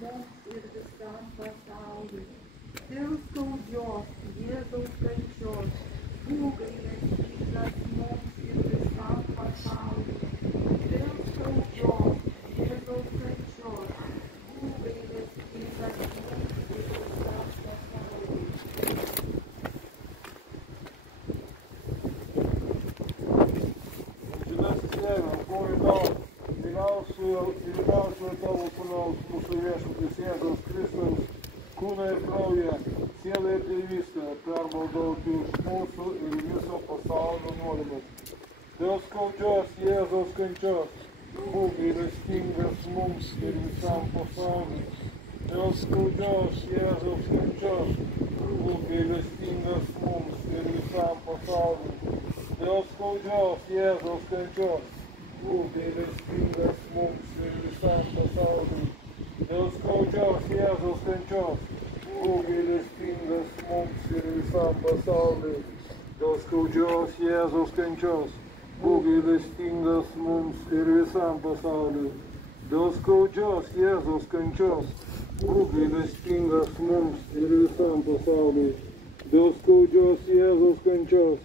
mums ir visam pasauliui. Dėl skaudžios Jėzaus kančios, būk gailestingas mums ir visam pasauliui. Dėl skaudžios Jėzaus kančios, būk gailestingas mums ir visam pasauliui. Amžinasis Tėve, aukoju tau mylimiausiojo tavo sūnaus, mūsų viešpaties Jėzaus Kristaus, kūną ir kraują, sielą ir tėvystę, permaldauti už mūsų ir viso pasaulio nuodėmes. Dėl skaudžios Jėzaus kančios, būk gailestingas mums ir visam pasauliui. Dėl skaudžios Jėzaus kančios, būk gailestingas mums ir visam pasauliui. Dėl skaudžios Jėzaus kančios, būk gailestingas mums ir visam pasauliui. Dėl skaudžios Jėzaus kančios, būk gailestingas mums ir visam pasauliui. Dėl skaudžios Jėzaus kančios, būk gailestingas mums ir visam pasauliui. Dėl skaudžios Jėzaus kančios, būk gailestingas mums ir visam pasauliui. Dėl skaudžios Jėzaus kančios,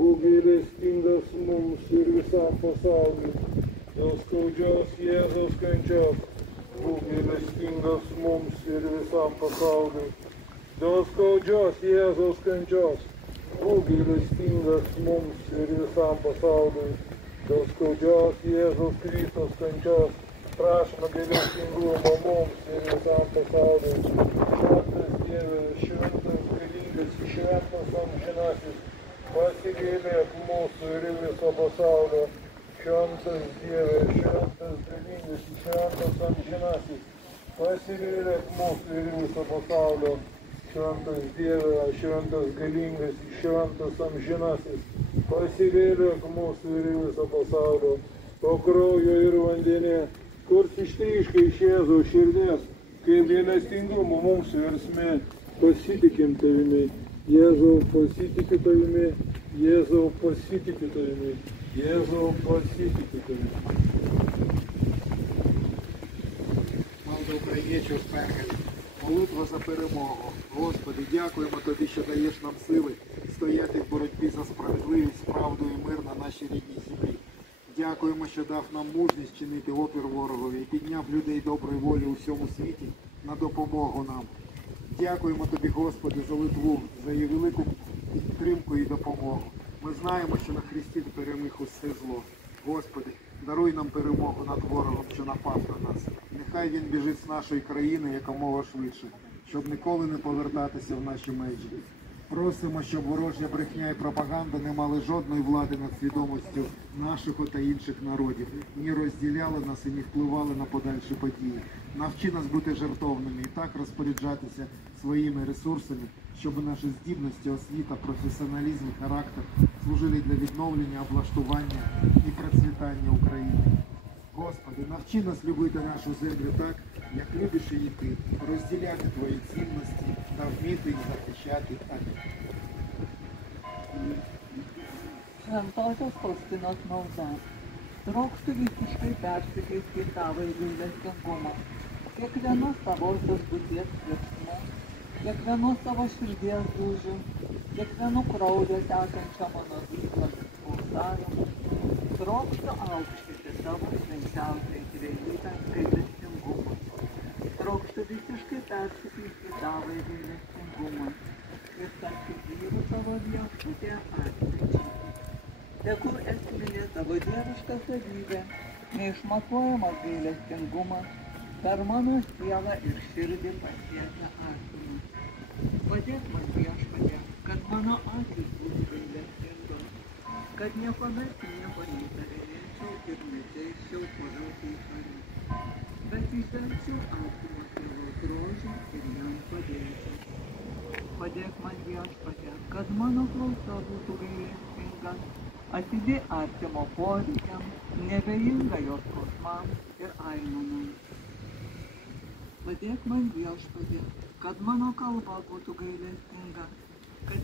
būk gailestingas mums ir visam pasauliui. Dėl skaudžios Jėzaus kančios, būk gailestingas mums ir visam pasauliui. Dėl skaudžios Jėzaus kančios, būk gailestingas mums ir visam pasauliui. Dėl skaudžios Jėzaus Kristus kančios, prašome gailestingumo mums ir visam pasauliui. Šventas Dieve, šventas galingas, šventas amžinasis, pasigailėk mūsų ir viso pasaulio. Šventas Dieve, šventas galingas, šventas amžinasis, pasigailėk mūsų ir viso pasaulio. Šventas Dieve, šventas galingas, šventas amžinasis, pasigailėk mūsų ir viso pasaulio. Po kraujo ir vandenė, kurs ištryška iš Jėzaus širdies, kaip gailestingumo mums versmė, pasitikim tavimi. Jėzau, pasitikiu tavimi. Jėzau, pasitikiu tavimi. Jėzau, pasitikiu tavimi. Малда українців з перегляду. Молитва за перемогу. Господи, дякуємо Тобі, що даєш нам сили стояти в боротьбі за справедливість, правду і мир на нашій рідній землі. Дякуємо, що дав нам мужність чинити опір ворогові і підняв людей доброї волі у всьому світі на допомогу нам. Дякуємо Тобі, Господи, за Литву, за її велику підтримку і допомогу. Ми знаємо, що на Христі Ти переміг усе зло. Господи, даруй нам перемогу над ворогом, що напав на нас. Нехай він біжить з нашої країни якомога швидше, щоб ніколи не повертатися в наші межі. Просимо, щоб ворожа брехня і пропаганда не мали жодної влади над свідомістю нашого та інших народів, ні розділяли нас і не впливали на подальші події. Навчи нас бути жертовними і так розпоряджатися своїми ресурсами, щоб наші здібності, освіта, професіоналізм і характер служили для відновлення, облаштування і процвітання України. Господи, навчи нас любити нашу землю так, як любиш її Ти, розділяти Твої цінності та вміти їх захищати. Амінь. Šventosios Faustinos malda. Trokštu visiškai persikeisti tavo į gailestingumą. Kiekvienos savosios būties veiksmu, kiekvienos savo širdies dūžiu, kiekvienu kraujo tekančio mano veiklos pulsavimu. Trokštu aukštyti savo švenčiausiai trejybę gailestingumą. Trokštu visiškai persikeisti tavo į gailestingumą ir tapti vyru tavo viešpatie atspindžiu. Tegul esminė tavo dieviška savybė, neišmatuojamas gailestingumas, per mano sielą ir širdį pasiekia artimą. Padėk man viešpatie, kad mano akys būtų gailestingos, kad niekuomet nieko neįtarinėčiau ir neteisčiau pagal teisarį, bet įžvelgčiau artimą tavo grožį ir jam padėčiau. Padėk man viešpatie, kad mano klausa būtų gailestinga, atidi artimo poreikiam, nebejinga jos skausmams ir aimanams. Padėk man viešpatie, kad mano kalba būtų gailestinga, kad